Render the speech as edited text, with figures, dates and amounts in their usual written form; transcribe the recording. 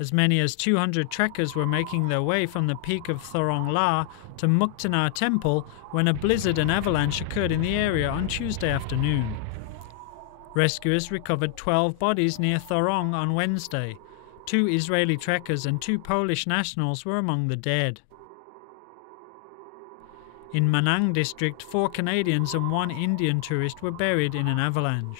As many as 200 trekkers were making their way from the Peak of Thorong to Muktinath temple when a blizzard and avalanche occurred in the area on Tuesday afternoon. Rescuers recovered 12 bodies near Thorong on Wednesday. 2 Israeli trekkers and 2 Polish nationals were among the dead. In Manang district, 4 Canadians and 1 Indian tourist were buried in an avalanche.